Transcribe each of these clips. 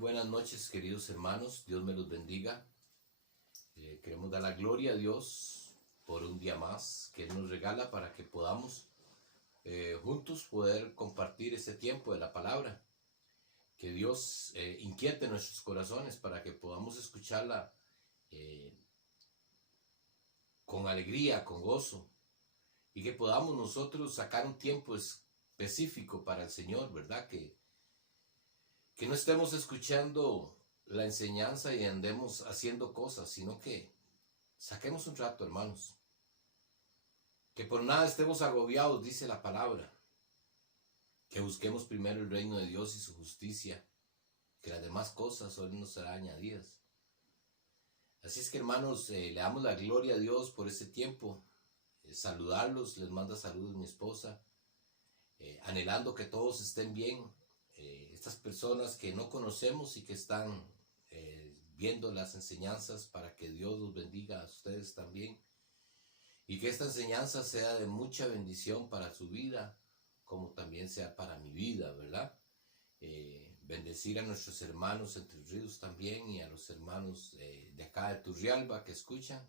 buenas noches, queridos hermanos. Dios me los bendiga. Queremos dar la gloria a Dios por un día más que Él nos regala para que podamos juntos poder compartir este tiempo de la palabra. Que Dios inquiete nuestros corazones para que podamos escucharla con alegría, con gozo, y que podamos nosotros sacar un tiempo específico para el Señor, ¿verdad? Que no estemos escuchando la enseñanza y andemos haciendo cosas, sino que saquemos un rato, hermanos. Que por nada estemos agobiados, dice la palabra. Que busquemos primero el reino de Dios y su justicia, que las demás cosas solo nos serán añadidas. Así es que, hermanos, le damos la gloria a Dios por este tiempo. Saludarlos, les manda saludos mi esposa, anhelando que todos estén bien. Estas personas que no conocemos y que están viendo las enseñanzas, para que Dios los bendiga a ustedes también, y que esta enseñanza sea de mucha bendición para su vida, como también sea para mi vida, ¿verdad? Bendecir a nuestros hermanos Entre Ríos también, y a los hermanos de acá de Turrialba que escuchan,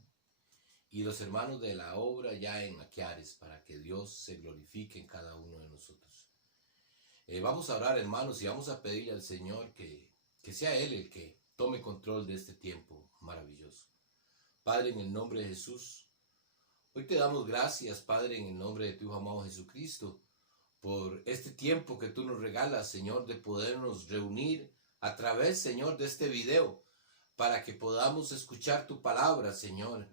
y los hermanos de la obra ya en Aquiares, para que Dios se glorifique en cada uno de nosotros. Vamos a orar, hermanos, y vamos a pedirle al Señor que sea Él el que tome control de este tiempo maravilloso. Padre, en el nombre de Jesús, hoy te damos gracias, Padre, en el nombre de tu Hijo amado Jesucristo, por este tiempo que tú nos regalas, Señor, de podernos reunir a través, Señor, de este video, para que podamos escuchar tu palabra, Señor,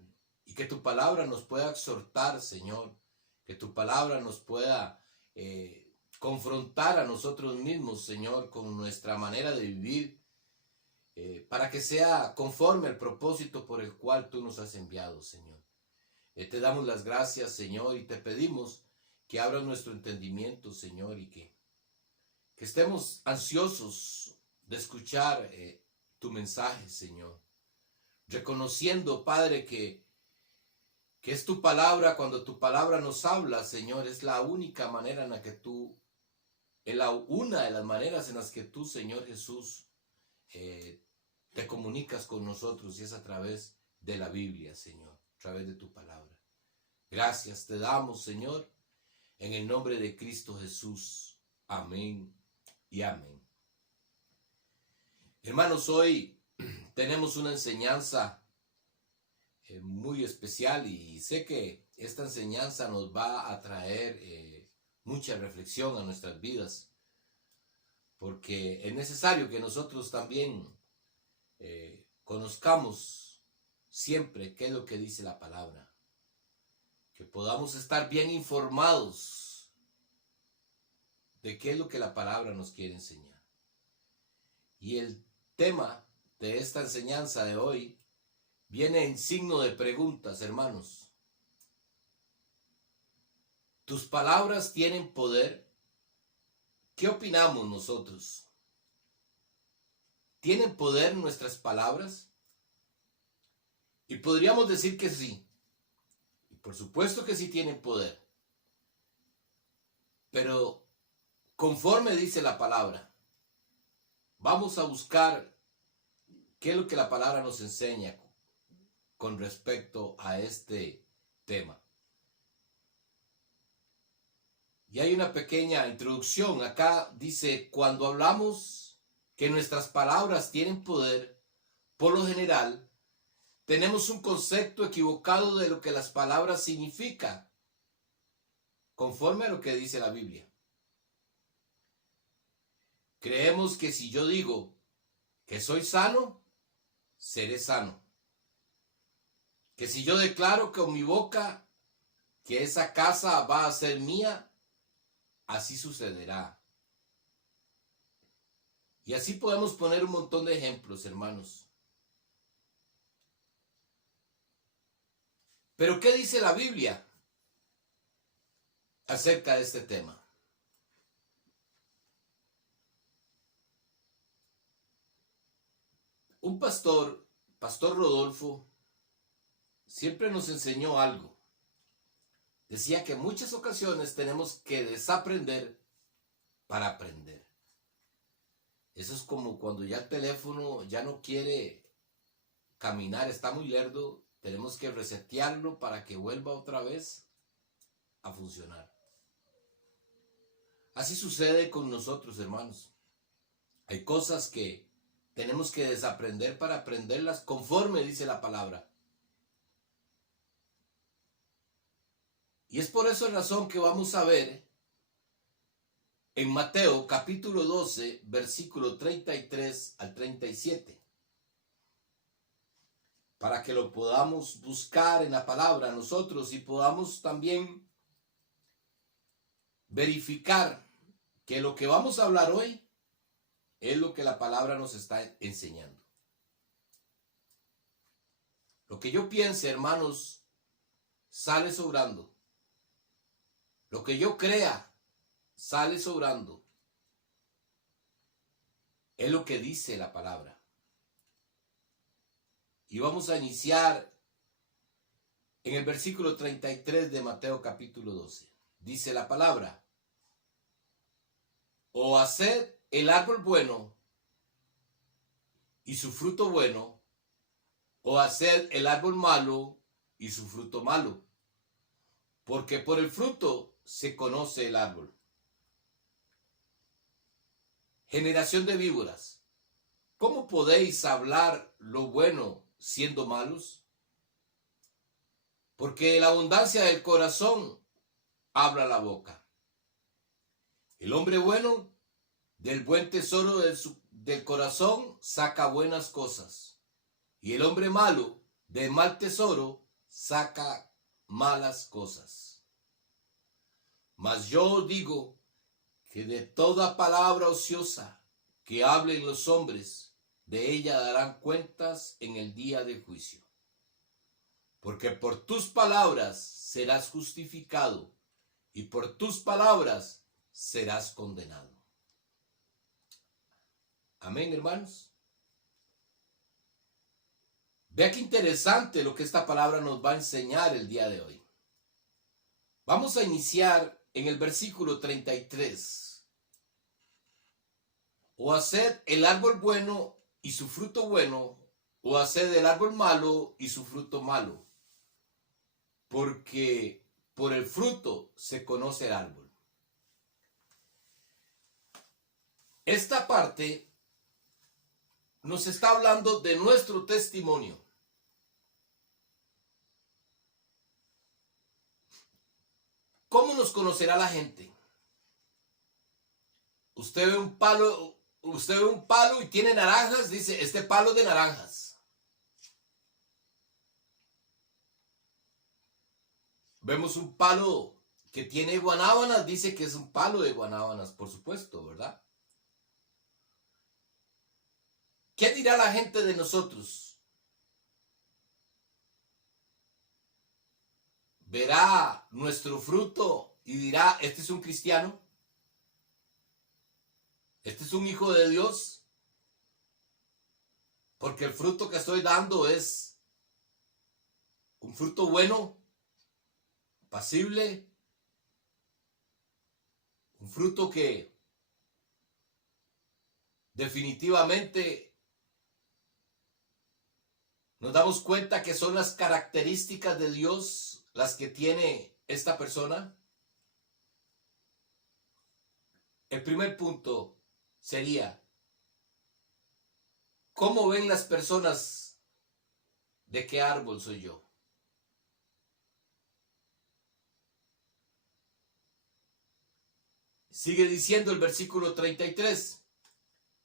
y que tu palabra nos pueda exhortar, Señor, que tu palabra nos pueda confrontar a nosotros mismos, Señor, con nuestra manera de vivir, para que sea conforme al propósito por el cual tú nos has enviado, Señor. Te damos las gracias, Señor, y te pedimos que abras nuestro entendimiento, Señor, y que estemos ansiosos de escuchar tu mensaje, Señor, reconociendo, Padre, que es tu palabra. Cuando tu palabra nos habla, Señor, es la única manera en la que tú, una de las maneras en las que tú, Señor Jesús, te comunicas con nosotros, y es a través de la Biblia, Señor, a través de tu palabra. Gracias te damos, Señor, en el nombre de Cristo Jesús. Amén y amén. Hermanos, hoy tenemos una enseñanza muy especial, y sé que esta enseñanza nos va a traer mucha reflexión a nuestras vidas, porque es necesario que nosotros también conozcamos siempre qué es lo que dice la palabra, que podamos estar bien informados de qué es lo que la palabra nos quiere enseñar. Y el tema de esta enseñanza de hoy viene en signo de preguntas, hermanos. ¿Tus palabras tienen poder? ¿Qué opinamos nosotros? ¿Tienen poder nuestras palabras? Y podríamos decir que sí. Y por supuesto que sí tienen poder. Pero conforme dice la palabra, vamos a buscar qué es lo que la palabra nos enseña con respecto a este tema. Y hay una pequeña introducción. Acá dice: cuando hablamos que nuestras palabras tienen poder, por lo general, tenemos un concepto equivocado de lo que las palabras significan, conforme a lo que dice la Biblia. Creemos que si yo digo que soy sano, seré sano. Que si yo declaro con mi boca que esa casa va a ser mía, así sucederá. Y así podemos poner un montón de ejemplos, hermanos. Pero ¿qué dice la Biblia acerca de este tema? Un pastor Rodolfo, siempre nos enseñó algo. Decía que en muchas ocasiones tenemos que desaprender para aprender. Eso es como cuando ya el teléfono ya no quiere caminar, está muy lerdo, tenemos que resetearlo para que vuelva otra vez a funcionar. Así sucede con nosotros, hermanos. Hay cosas que tenemos que desaprender para aprenderlas conforme dice la palabra. Y es por esa razón que vamos a ver en Mateo capítulo 12, versículo 33 al 37. Para que lo podamos buscar en la palabra nosotros y podamos también verificar que lo que vamos a hablar hoy es lo que la palabra nos está enseñando. Lo que yo piense, hermanos, sale sobrando. Lo que yo crea, sale sobrando. Es lo que dice la palabra. Y vamos a iniciar en el versículo 33 de Mateo capítulo 12. Dice la palabra: o haced el árbol bueno y su fruto bueno, o haced el árbol malo y su fruto malo, porque por el fruto se conoce el árbol. Generación de víboras, ¿cómo podéis hablar lo bueno siendo malos? Porque de la abundancia del corazón habla la boca. El hombre bueno del buen tesoro del corazón saca buenas cosas, y el hombre malo del mal tesoro saca malas cosas. Mas yo os digo que de toda palabra ociosa que hablen los hombres, de ella darán cuentas en el día del juicio. Porque por tus palabras serás justificado, y por tus palabras serás condenado. Amén, hermanos. Vea qué interesante lo que esta palabra nos va a enseñar el día de hoy. Vamos a iniciar en el versículo 33. O haced el árbol bueno y su fruto bueno, o haced el árbol malo y su fruto malo, porque por el fruto se conoce el árbol. Esta parte nos está hablando de nuestro testimonio. ¿Cómo nos conocerá la gente? Usted ve un palo y tiene naranjas, dice, este palo es de naranjas. Vemos un palo que tiene guanábanas, dice que es un palo de guanábanas, por supuesto, ¿verdad? ¿Qué dirá la gente de nosotros? Verá nuestro fruto y dirá, este es un cristiano, este es un hijo de Dios, porque el fruto que estoy dando es un fruto bueno, apacible, un fruto que definitivamente nos damos cuenta que son las características de Dios las que tiene esta persona. El primer punto sería, ¿cómo ven las personas de qué árbol soy yo? Sigue diciendo el versículo 33,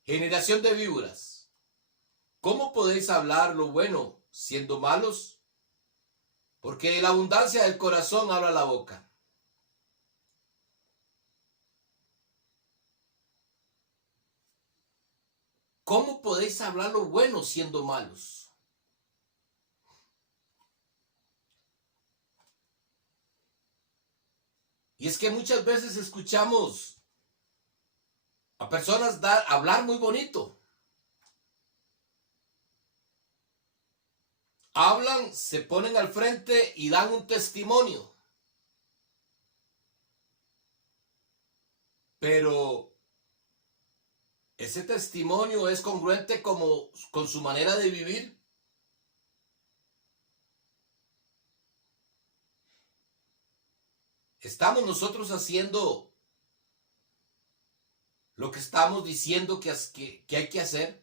generación de víboras, ¿cómo podéis hablar lo bueno siendo malos? Porque de la abundancia del corazón habla la boca. ¿Cómo podéis hablar lo bueno siendo malos? Y es que muchas veces escuchamos a personas hablar muy bonito. Hablan, se ponen al frente y dan un testimonio. Pero ¿Ese testimonio es congruente con su manera de vivir? ¿Estamos nosotros haciendo lo que estamos diciendo que hay que hacer?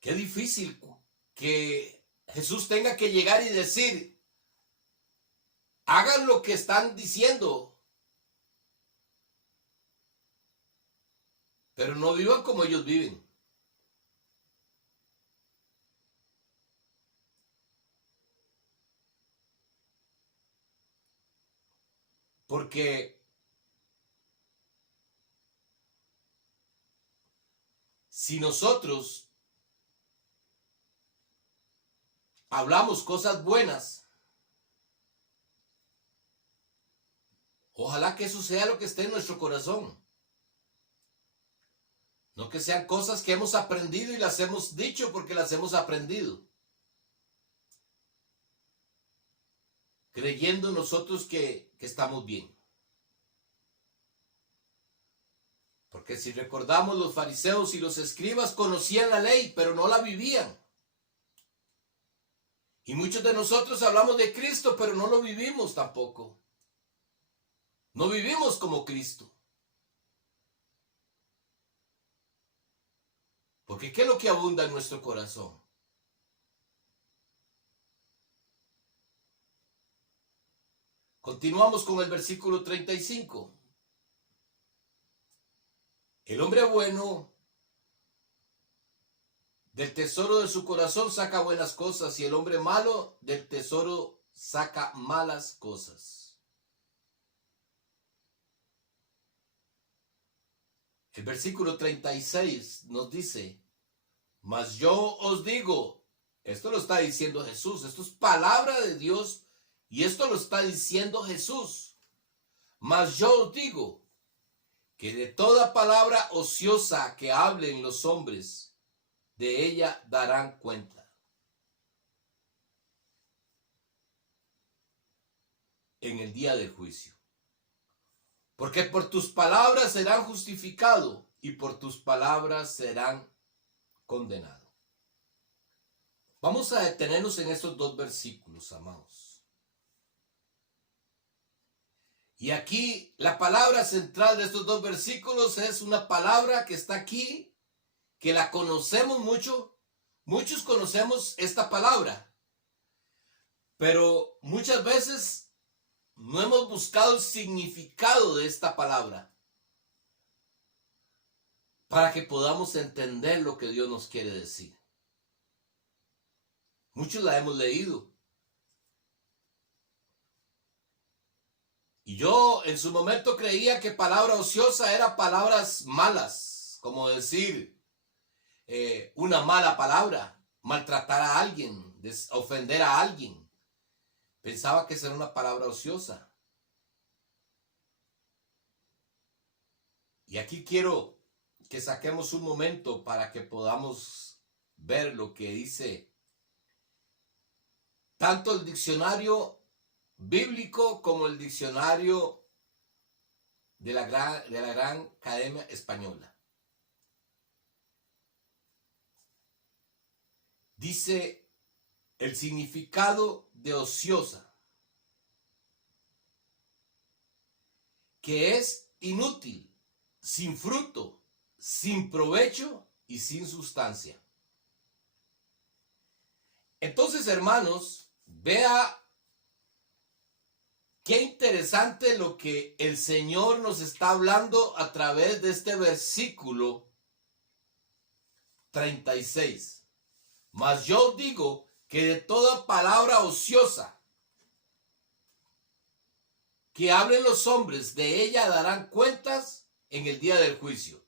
Qué difícil que Jesús tenga que llegar y decir, hagan lo que están diciendo, pero no vivan como ellos viven. Porque si nosotros hablamos cosas buenas, ojalá que eso sea lo que esté en nuestro corazón. No que sean cosas que hemos aprendido y las hemos dicho porque las hemos aprendido. Creyendo nosotros que estamos bien. Porque si recordamos, los fariseos y los escribas conocían la ley, pero no la vivían. Y muchos de nosotros hablamos de Cristo, pero no lo vivimos tampoco. No vivimos como Cristo. Porque ¿qué es lo que abunda en nuestro corazón? Continuamos con el versículo 35. El hombre bueno del tesoro de su corazón saca buenas cosas y el hombre malo del tesoro saca malas cosas. El versículo 36 nos dice, mas yo os digo, esto lo está diciendo Jesús, esto es palabra de Dios y esto lo está diciendo Jesús. Mas yo os digo que de toda palabra ociosa que hablen los hombres, de ella darán cuenta. En el día del juicio. Porque por tus palabras serán justificados y por tus palabras serán condenados. Vamos a detenernos en estos dos versículos, amados. Y aquí la palabra central de estos dos versículos es una palabra que está aquí, que la conocemos mucho. Muchos conocemos esta palabra, pero muchas veces no hemos buscado el significado de esta palabra para que podamos entender lo que Dios nos quiere decir. Muchos la hemos leído. Y yo en su momento creía que palabra ociosa era palabras malas, como decir una mala palabra, maltratar a alguien, ofender a alguien. Pensaba que esa era una palabra ociosa. Y aquí quiero que saquemos un momento para que podamos ver lo que dice tanto el diccionario bíblico como el diccionario de la Gran Academia Española. Dice el significado de ociosa, que es inútil, sin fruto, sin provecho y sin sustancia. Entonces, hermanos, vea qué interesante lo que el Señor nos está hablando a través de este versículo 36. Mas yo digo que de toda palabra ociosa que hablen los hombres, de ella darán cuentas en el día del juicio.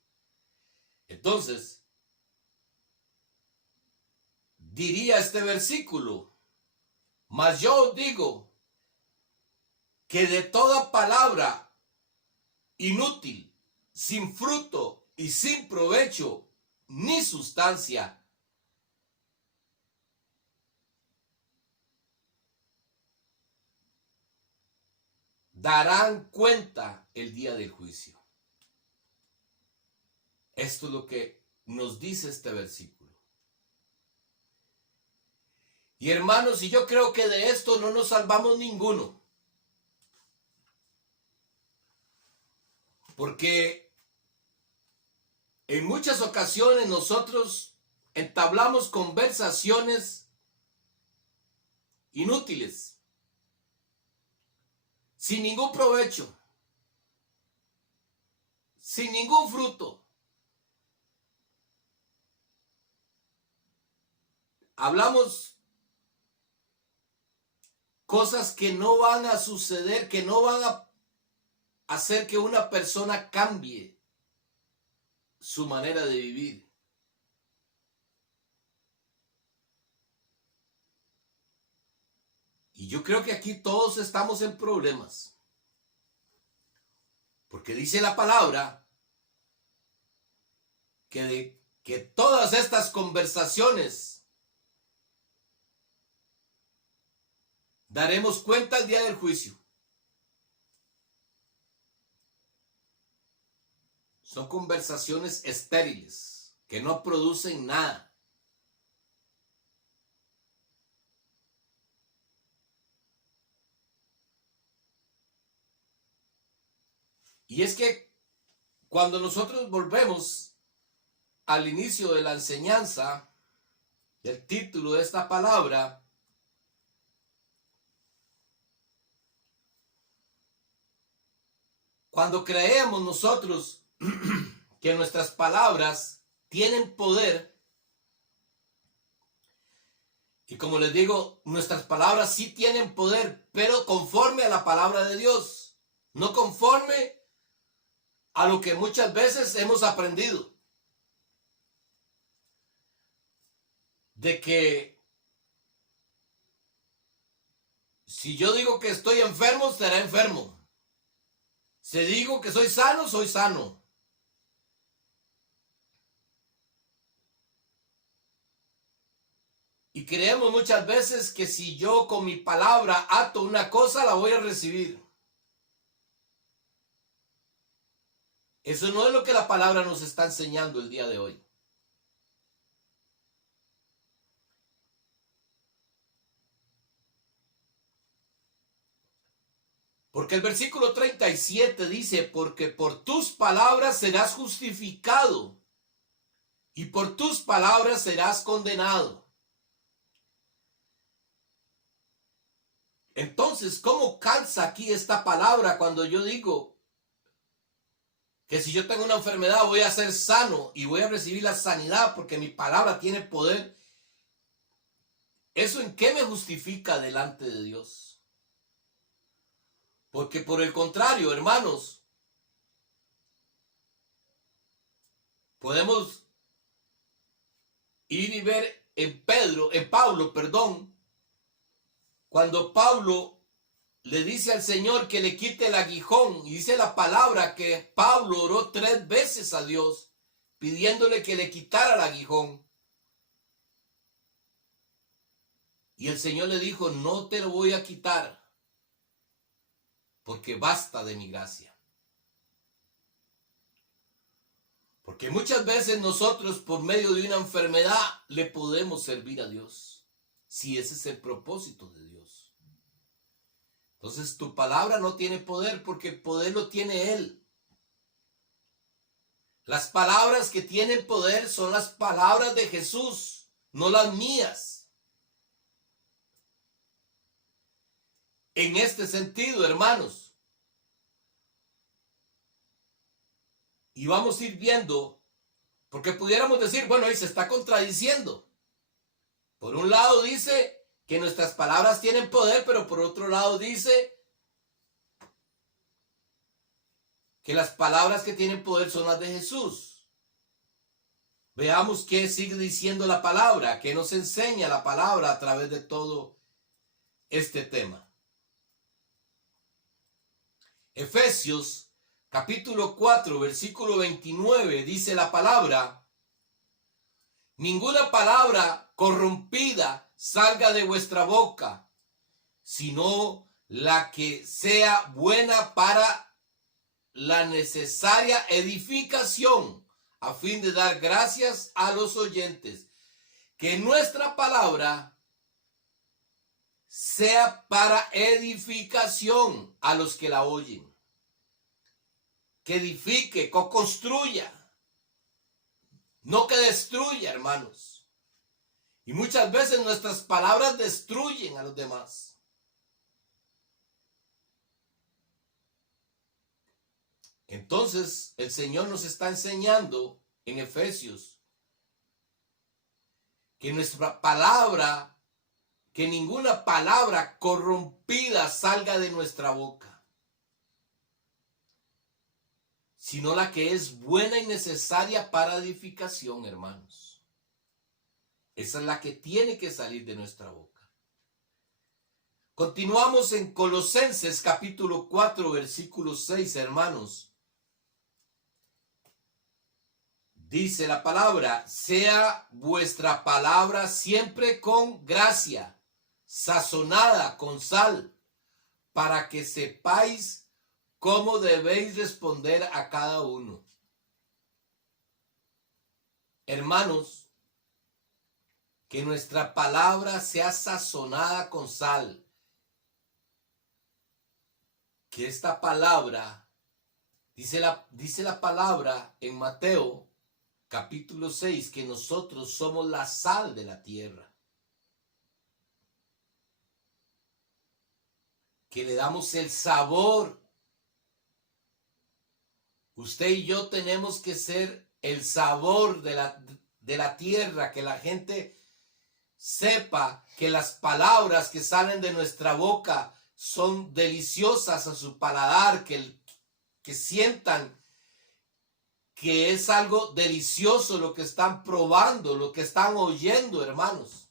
Entonces, diría este versículo, mas yo digo que de toda palabra inútil, sin fruto y sin provecho ni sustancia, darán cuenta el día del juicio. Esto es lo que nos dice este versículo. Y hermanos, y yo creo que de esto no nos salvamos ninguno. Porque en muchas ocasiones nosotros entablamos conversaciones inútiles, sin ningún provecho, sin ningún fruto. Hablamos cosas que no van a suceder, que no van a hacer que una persona cambie su manera de vivir. Y yo creo que aquí todos estamos en problemas. Porque dice la palabra que todas estas conversaciones daremos cuenta el día del juicio. Son conversaciones estériles, que no producen nada. Y es que cuando nosotros volvemos al inicio de la enseñanza, del título de esta palabra, cuando creemos nosotros que nuestras palabras tienen poder, y como les digo, nuestras palabras sí tienen poder, pero conforme a la palabra de Dios, no conforme a lo que muchas veces hemos aprendido. De que si yo digo que estoy enfermo, será enfermo. Si digo que soy sano, soy sano. Y creemos muchas veces que si yo con mi palabra ato una cosa, la voy a recibir. Eso no es lo que la palabra nos está enseñando el día de hoy. Porque el versículo 37 dice, porque por tus palabras serás justificado y por tus palabras serás condenado. Entonces, ¿cómo calza aquí esta palabra cuando yo digo que si yo tengo una enfermedad voy a ser sano y voy a recibir la sanidad porque mi palabra tiene poder? ¿Eso en qué me justifica delante de Dios? Porque por el contrario, hermanos, podemos ir y ver en Pablo, cuando Pablo le dice al Señor que le quite el aguijón, y dice la palabra que Pablo oró 3 veces a Dios pidiéndole que le quitara el aguijón. Y el Señor le dijo, no te lo voy a quitar, porque basta de mi gracia. Porque muchas veces nosotros por medio de una enfermedad le podemos servir a Dios, si ese es el propósito de Dios. Entonces tu palabra no tiene poder porque el poder lo tiene Él. Las palabras que tienen poder son las palabras de Jesús, no las mías. En este sentido, hermanos, y vamos a ir viendo, porque pudiéramos decir, bueno, ahí se está contradiciendo. Por un lado dice que nuestras palabras tienen poder, pero por otro lado dice que las palabras que tienen poder son las de Jesús. Veamos qué sigue diciendo la palabra, qué nos enseña la palabra a través de todo este tema. Efesios capítulo 4, versículo 29 dice la palabra, ninguna palabra corrompida salga de vuestra boca, sino la que sea buena para la necesaria edificación a fin de dar gracias a los oyentes. Que nuestra palabra sea para edificación a los que la oyen. Que edifique, que construya, no que destruya, hermanos. Y muchas veces nuestras palabras destruyen a los demás. Entonces, el Señor nos está enseñando en Efesios que nuestra palabra, que ninguna palabra corrompida salga de nuestra boca, sino la que es buena y necesaria para edificación, hermanos. Esa es la que tiene que salir de nuestra boca. Continuamos en Colosenses capítulo 4, versículo 6, hermanos. Dice la palabra: sea vuestra palabra siempre con gracia, sazonada con sal, para que sepáis cómo debéis responder a cada uno. Hermanos, que nuestra palabra sea sazonada con sal. Que esta palabra, dice la palabra en Mateo capítulo 6, que nosotros somos la sal de la tierra. Que le damos el sabor. Usted y yo tenemos que ser el sabor de la tierra, que la gente sepa que las palabras que salen de nuestra boca son deliciosas a su paladar, que sientan que es algo delicioso lo que están probando, lo que están oyendo, hermanos.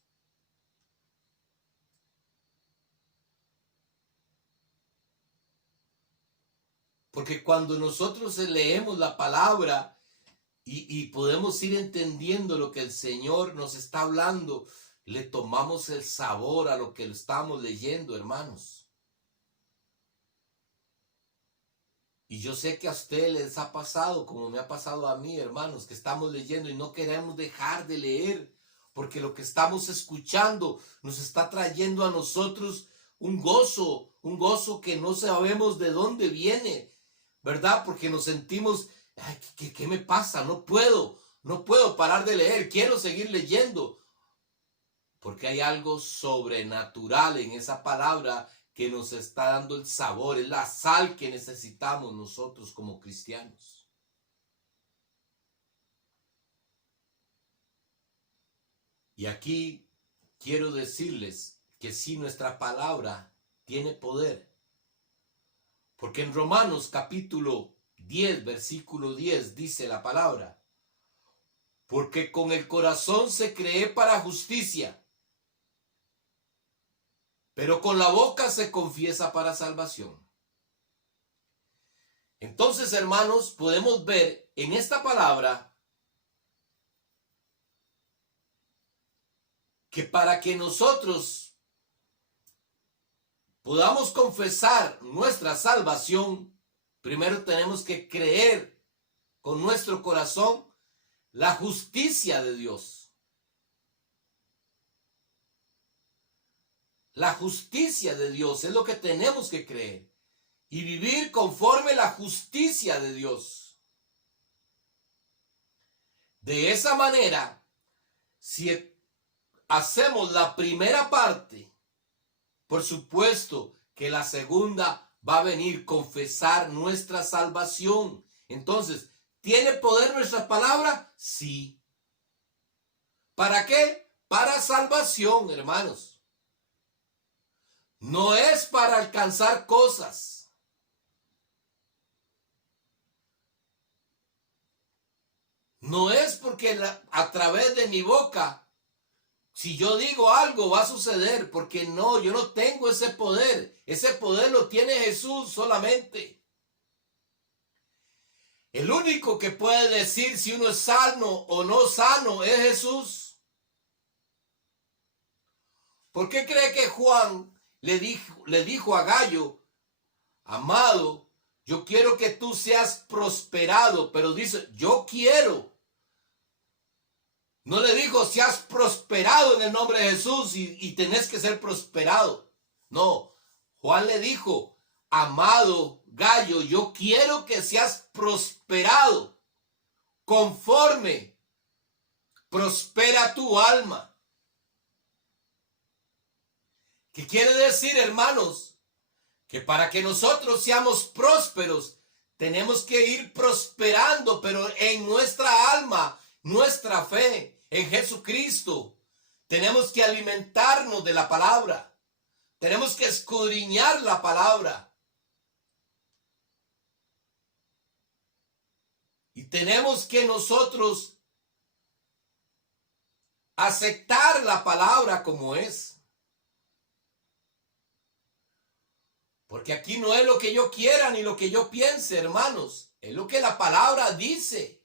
Porque cuando nosotros leemos la palabra y podemos ir entendiendo lo que el Señor nos está hablando, le tomamos el sabor a lo que estamos leyendo, hermanos. Y yo sé que a ustedes les ha pasado, como me ha pasado a mí, hermanos, que estamos leyendo y no queremos dejar de leer, porque lo que estamos escuchando nos está trayendo a nosotros un gozo que no sabemos de dónde viene, ¿verdad? Porque nos sentimos, ay, ¿qué me pasa? No puedo parar de leer, quiero seguir leyendo. Porque hay algo sobrenatural en esa palabra que nos está dando el sabor, es la sal que necesitamos nosotros como cristianos. Y aquí quiero decirles que sí, nuestra palabra tiene poder. Porque en Romanos capítulo 10, versículo 10 dice la palabra: porque con el corazón se cree para justicia, pero con la boca se confiesa para salvación. Entonces, hermanos, podemos ver en esta palabra que para que nosotros podamos confesar nuestra salvación, primero tenemos que creer con nuestro corazón la justicia de Dios. La justicia de Dios es lo que tenemos que creer y vivir conforme la justicia de Dios. De esa manera, si hacemos la primera parte, por supuesto que la segunda va a venir, confesar nuestra salvación. Entonces, ¿tiene poder nuestra palabra? Sí. ¿Para qué? Para salvación, hermanos. No es para alcanzar cosas. No es porque a través de mi boca, si yo digo algo, va a suceder. Porque no, yo no tengo ese poder. Ese poder lo tiene Jesús solamente. El único que puede decir si uno es sano o no sano es Jesús. ¿Por qué cree que Juan le dijo a Gallo: amado, Yo quiero que tú seas prosperado, pero dice, yo quiero. No le dijo, seas prosperado en el nombre de Jesús y tenés que ser prosperado. No, Juan le dijo, amado Gallo, yo quiero que seas prosperado conforme prospera tu alma. ¿Qué quiere decir, hermanos? Que para que nosotros seamos prósperos, tenemos que ir prosperando, pero en nuestra alma, nuestra fe en Jesucristo. Tenemos que alimentarnos de la palabra. Tenemos que escudriñar la palabra. Y tenemos que nosotros aceptar la palabra como es. Porque aquí no es lo que yo quiera ni lo que yo piense, hermanos. Es lo que la palabra dice.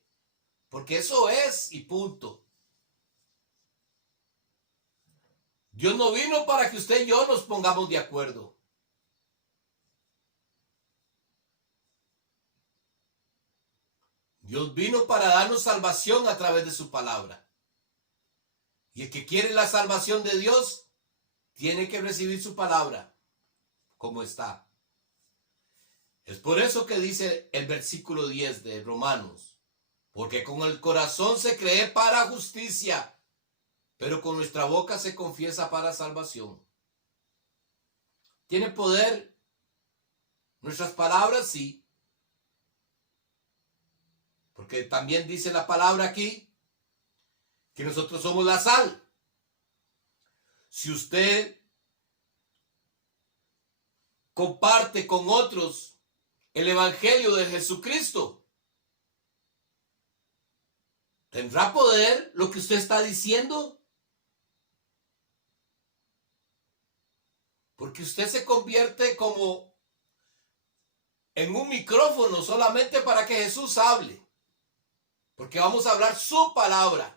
Porque eso es y punto. Dios no vino para que usted y yo nos pongamos de acuerdo. Dios vino para darnos salvación a través de su palabra. Y el que quiere la salvación de Dios, tiene que recibir su palabra como está. Es por eso que dice el versículo 10 de Romanos, porque con el corazón se cree para justicia, pero con nuestra boca se confiesa para salvación. ¿Tiene poder nuestras palabras? Sí. Porque también dice la palabra aquí que nosotros somos la sal. Si usted comparte con otros el evangelio de Jesucristo, ¿tendrá poder lo que usted está diciendo? Porque usted se convierte como en un micrófono solamente para que Jesús hable. Porque vamos a hablar su palabra.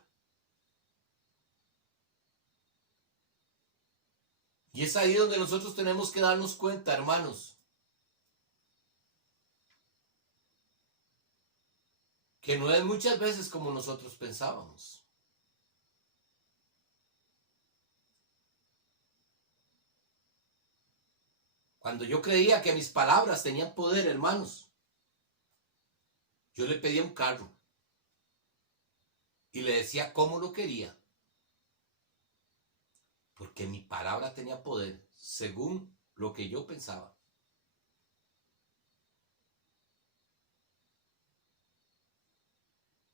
Y es ahí donde nosotros tenemos que darnos cuenta, hermanos, que no es muchas veces como nosotros pensábamos. Cuando yo creía que mis palabras tenían poder, hermanos, yo le pedía un carro y le decía cómo lo quería. Porque mi palabra tenía poder según lo que yo pensaba.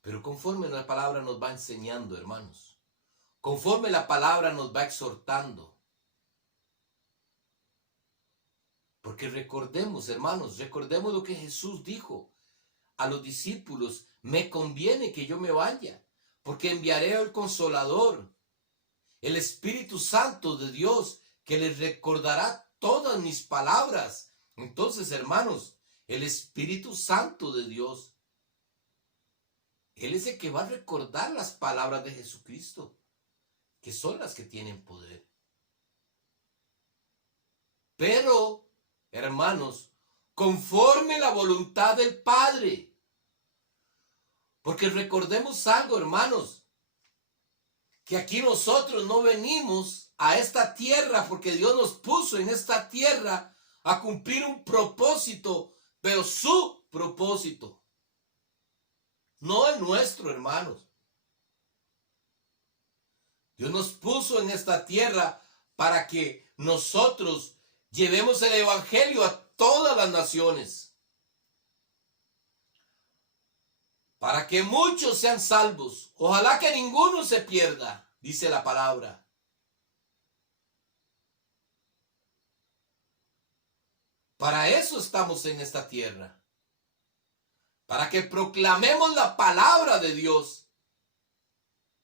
Pero conforme la palabra nos va enseñando, hermanos, conforme la palabra nos va exhortando, porque recordemos, hermanos, recordemos lo que Jesús dijo a los discípulos: me conviene que yo me vaya, porque enviaré al Consolador, el Espíritu Santo de Dios, que les recordará todas mis palabras. Entonces, hermanos, el Espíritu Santo de Dios, Él es el que va a recordar las palabras de Jesucristo, que son las que tienen poder. Pero, hermanos, conforme la voluntad del Padre. Porque recordemos algo, hermanos, que aquí nosotros no venimos a esta tierra porque Dios nos puso en esta tierra a cumplir un propósito, pero su propósito. No el nuestro, hermanos. Dios nos puso en esta tierra para que nosotros llevemos el evangelio a todas las naciones. Para que muchos sean salvos. Ojalá que ninguno se pierda, dice la palabra. Para eso estamos en esta tierra. Para que proclamemos la palabra de Dios.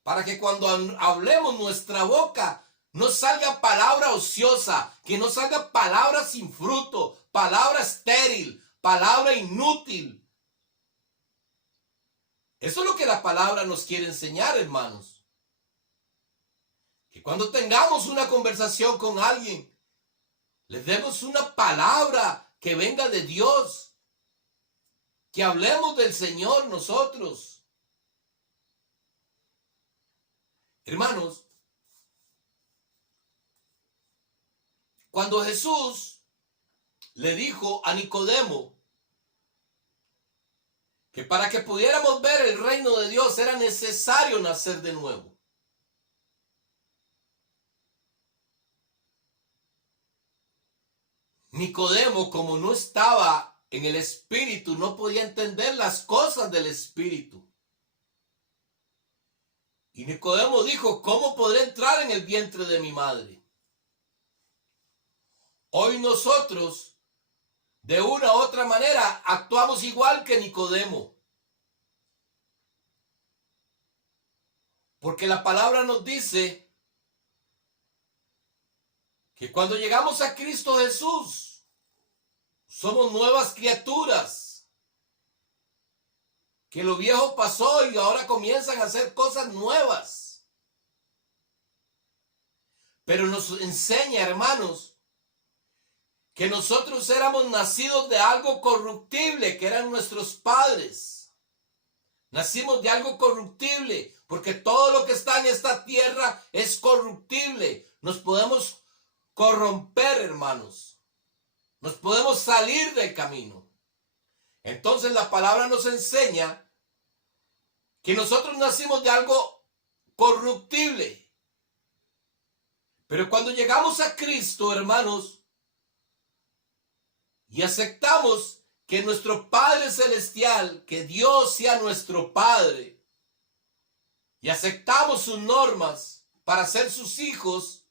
Para que cuando hablemos nuestra boca no salga palabra ociosa, que no salga palabra sin fruto, palabra estéril, palabra inútil. Eso es lo que la palabra nos quiere enseñar, hermanos. Que cuando tengamos una conversación con alguien, les demos una palabra que venga de Dios. que hablemos del Señor nosotros. Hermanos, cuando Jesús le dijo a Nicodemo que para que pudiéramos ver el reino de Dios era necesario nacer de nuevo. Nicodemo, como no estaba en el Espíritu, no podía entender las cosas del Espíritu. Y Nicodemo dijo, ¿cómo podré entrar en el vientre de mi madre? Hoy nosotros, de una u otra manera, actuamos igual que Nicodemo. Porque la palabra nos dice que cuando llegamos a Cristo Jesús, somos nuevas criaturas. Que lo viejo pasó y ahora comienzan a hacer cosas nuevas. Pero nos enseña, hermanos, que nosotros éramos nacidos de algo corruptible, que eran nuestros padres. Nacimos de algo corruptible, porque todo lo que está en esta tierra es corruptible. Nos podemos corromper, hermanos. Nos podemos salir del camino. Entonces la palabra nos enseña que nosotros nacimos de algo corruptible. Pero cuando llegamos a Cristo, hermanos, y aceptamos que nuestro Padre Celestial, que Dios sea nuestro Padre, y aceptamos sus normas para ser sus hijos,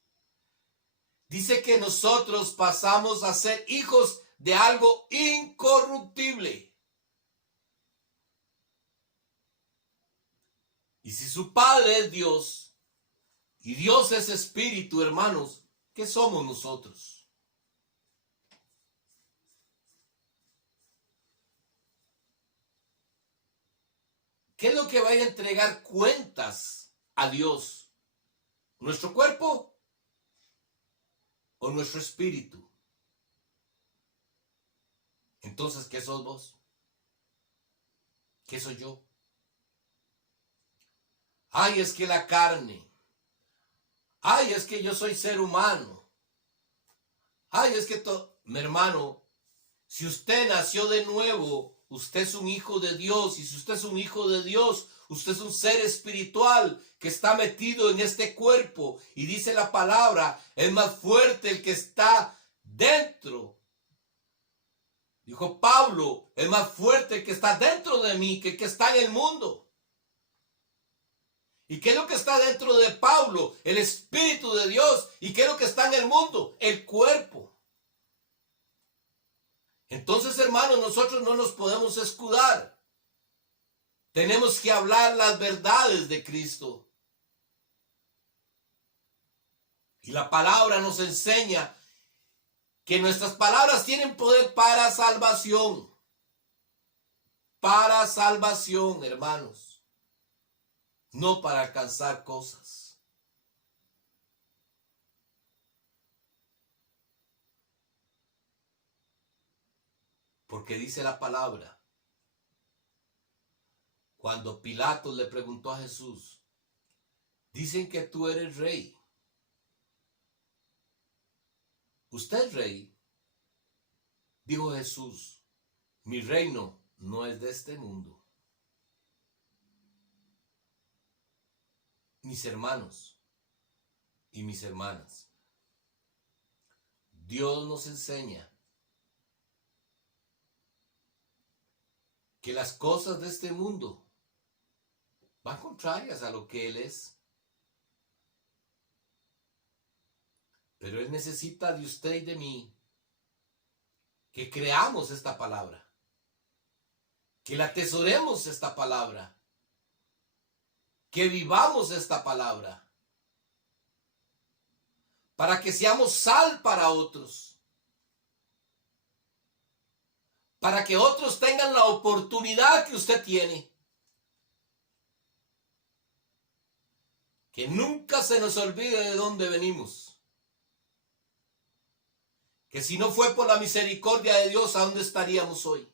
dice que nosotros pasamos a ser hijos de algo incorruptible. Y si su Padre es Dios, y Dios es Espíritu, hermanos, ¿qué somos nosotros? ¿Qué es lo que va a entregar cuentas a Dios? ¿Nuestro cuerpo o nuestro espíritu? Entonces, ¿qué sos vos? ¿Qué soy yo? Ay, es que la carne. Ay, es que yo soy ser humano. Ay, es que mi hermano, si usted nació de nuevo, usted es un hijo de Dios. Y si usted es un hijo de Dios, usted es un ser espiritual que está metido en este cuerpo. Y dice la palabra, es más fuerte el que está dentro. Dijo Pablo, es más fuerte el que está dentro de mí que el que está en el mundo. ¿Y qué es lo que está dentro de Pablo? El Espíritu de Dios. ¿Y qué es lo que está en el mundo? El cuerpo. Entonces, hermanos, nosotros no nos podemos escudar. Tenemos que hablar las verdades de Cristo. Y la palabra nos enseña que nuestras palabras tienen poder para salvación. Para salvación, hermanos. No para alcanzar cosas. Porque dice la palabra, cuando Pilato le preguntó a Jesús, dicen que tú eres rey. ¿Usted es rey? Dijo Jesús, mi reino no es de este mundo. Mis hermanos y mis hermanas, Dios nos enseña que las cosas de este mundo van contrarias a lo que Él es. Pero Él necesita de usted y de mí que creamos esta palabra, que la atesoremos esta palabra, que vivamos esta palabra, para que seamos sal para otros, para que otros tengan la oportunidad que usted tiene. Que nunca se nos olvide de dónde venimos. Que si no fue por la misericordia de Dios, ¿a dónde estaríamos hoy?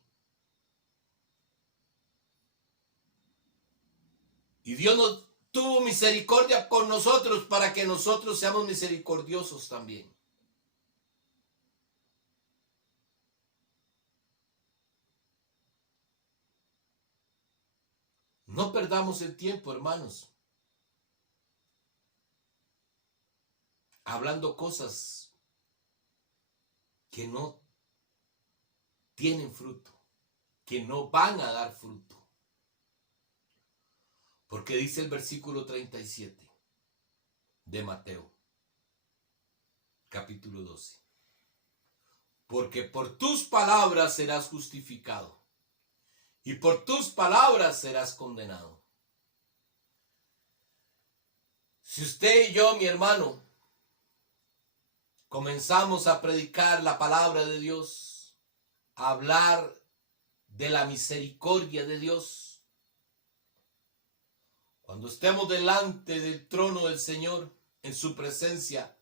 Y Dios nos tuvo misericordia con nosotros para que nosotros seamos misericordiosos también. No perdamos el tiempo, hermanos, hablando cosas que no tienen fruto, que no van a dar fruto. Porque dice el versículo 37 de Mateo, capítulo 12. Porque por tus palabras serás justificado y por tus palabras serás condenado. Si usted y yo, mi hermano, comenzamos a predicar la palabra de Dios, a hablar de la misericordia de Dios, cuando estemos delante del trono del Señor, en su presencia,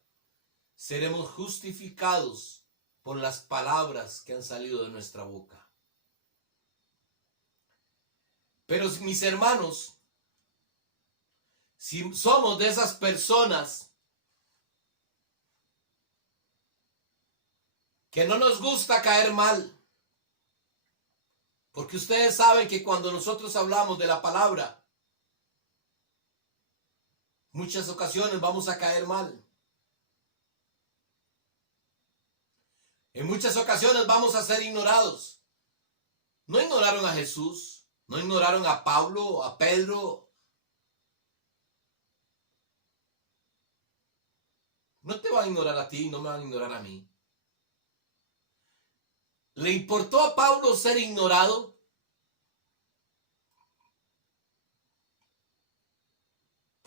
seremos justificados por las palabras que han salido de nuestra boca. Pero mis hermanos, si somos de esas personas que no nos gusta caer mal, porque ustedes saben que cuando nosotros hablamos de la palabra, muchas ocasiones vamos a caer mal. En muchas ocasiones vamos a ser ignorados. No ignoraron a Jesús, no ignoraron a Pablo, a Pedro. No te van a ignorar a ti, no me van a ignorar a mí. ¿Le importó a Pablo ser ignorado?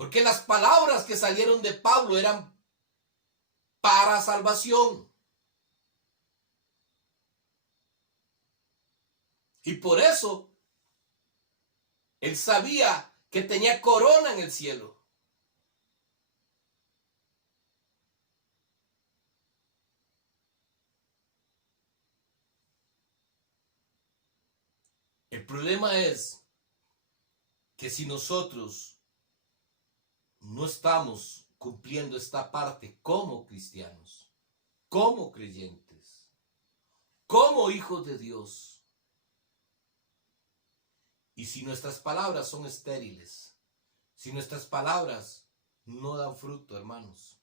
Porque las palabras que salieron de Pablo eran para salvación. Y por eso él sabía que tenía corona en el cielo. El problema es que si nosotros no estamos cumpliendo esta parte como cristianos, como creyentes, como hijos de Dios, y si nuestras palabras son estériles, si nuestras palabras no dan fruto, hermanos,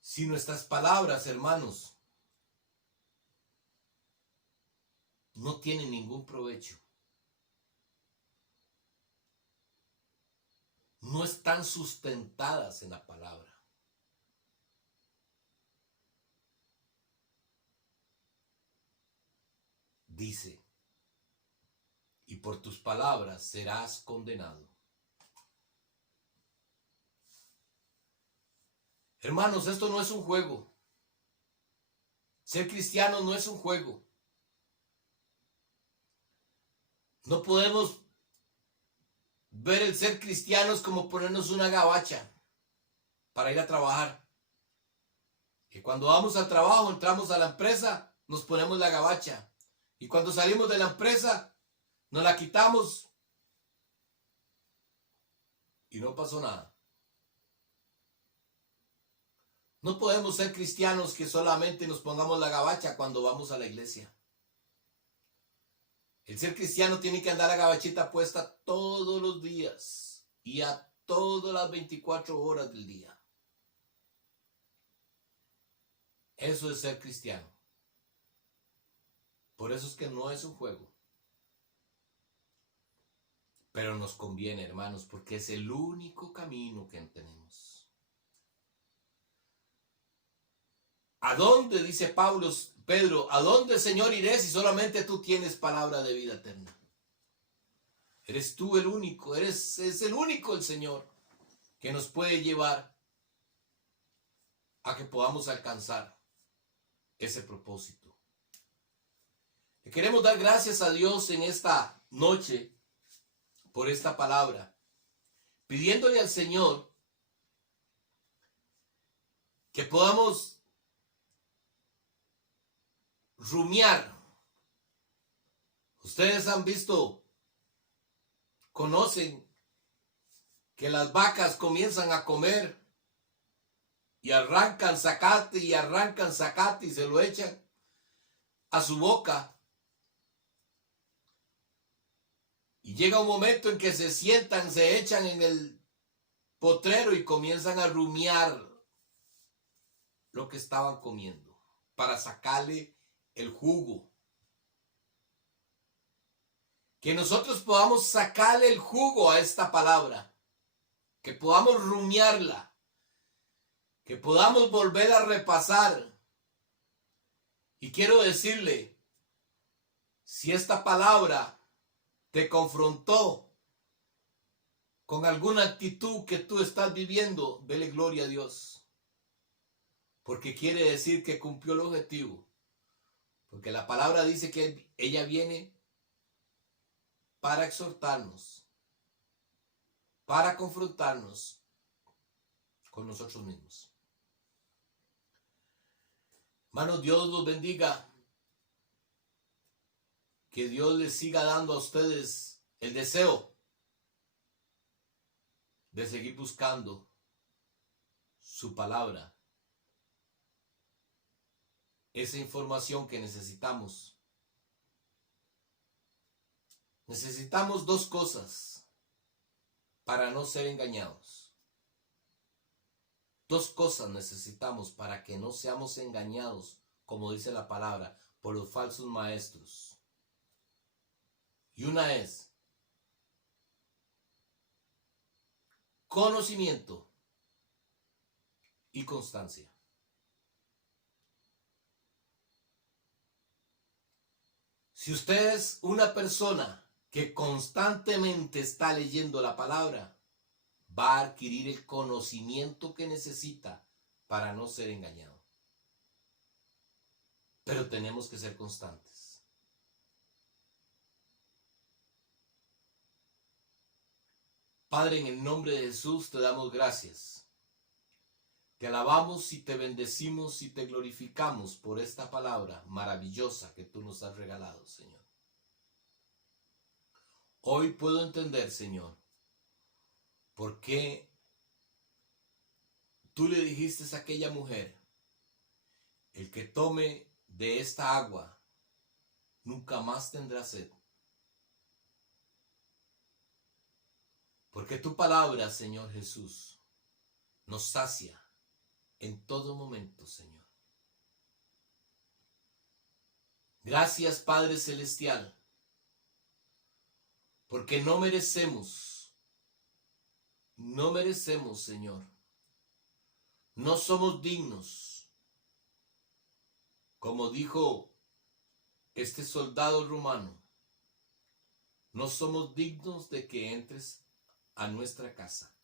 si nuestras palabras, hermanos, no tienen ningún provecho, no están sustentadas en la palabra, dice, y por tus palabras serás condenado. Hermanos, esto no es un juego. Ser cristiano no es un juego. No podemos ver el ser cristianos como ponernos una gabacha para ir a trabajar. Que cuando vamos al trabajo, entramos a la empresa, nos ponemos la gabacha. Y cuando salimos de la empresa, nos la quitamos y no pasó nada. No podemos ser cristianos que solamente nos pongamos la gabacha cuando vamos a la iglesia. El ser cristiano tiene que andar la gabachita puesta todos los días y a todas las 24 horas del día. Eso es ser cristiano. Por eso es que no es un juego. Pero nos conviene, hermanos, porque es el único camino que tenemos. ¿A dónde, dice Pedro, a dónde, Señor, iré si solamente tú tienes palabra de vida eterna? Eres tú el único, es el único el Señor que nos puede llevar a que podamos alcanzar ese propósito. Le queremos dar gracias a Dios en esta noche por esta palabra, pidiéndole al Señor que podamos rumiar Ustedes han visto, conocen que las vacas comienzan a comer y arrancan zacate y se lo echan a su boca. Y llega un momento en que se sientan, se echan en el potrero y comienzan a rumiar lo que estaban comiendo para sacarle el jugo. Que nosotros podamos sacarle el jugo a esta palabra, que podamos rumiarla, que podamos volver a repasar. Y quiero decirle, si esta palabra te confrontó con alguna actitud que tú estás viviendo, dele gloria a Dios, porque quiere decir que cumplió el objetivo, porque la palabra dice que ella viene para exhortarnos, para confrontarnos con nosotros mismos. Hermanos, Dios los bendiga. Que Dios les siga dando a ustedes el deseo de seguir buscando su palabra. Esa información que necesitamos. Necesitamos dos cosas para no ser engañados. Dos cosas necesitamos para que no seamos engañados, como dice la palabra, por los falsos maestros. Y una es conocimiento y constancia. Si usted es una persona que constantemente está leyendo la palabra, va a adquirir el conocimiento que necesita para no ser engañado. Pero tenemos que ser constantes. Padre, en el nombre de Jesús te damos gracias. Te alabamos y te bendecimos y te glorificamos por esta palabra maravillosa que tú nos has regalado, Señor. Hoy puedo entender, Señor, por qué tú le dijiste a aquella mujer, el que tome de esta agua nunca más tendrá sed. Porque tu palabra, Señor Jesús, nos sacia en todo momento, Señor. Gracias, Padre Celestial, porque no merecemos, Señor. No somos dignos, como dijo este soldado romano, no somos dignos de que entres a nuestra casa.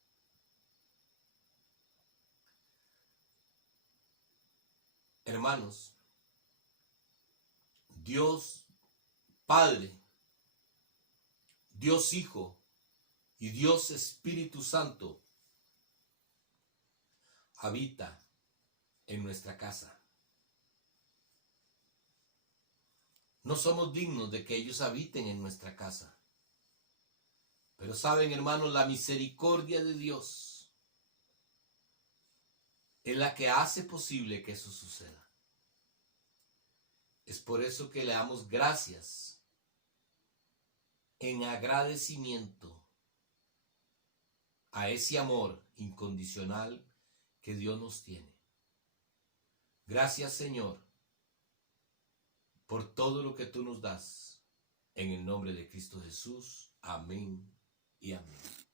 Hermanos, Dios Padre, Dios Hijo y Dios Espíritu Santo habita en nuestra casa. No somos dignos de que ellos habiten en nuestra casa. Pero saben, hermanos, la misericordia de Dios es la que hace posible que eso suceda. Es por eso que le damos gracias en agradecimiento a ese amor incondicional que Dios nos tiene. Gracias, Señor, por todo lo que tú nos das. En el nombre de Cristo Jesús. Amén y amén.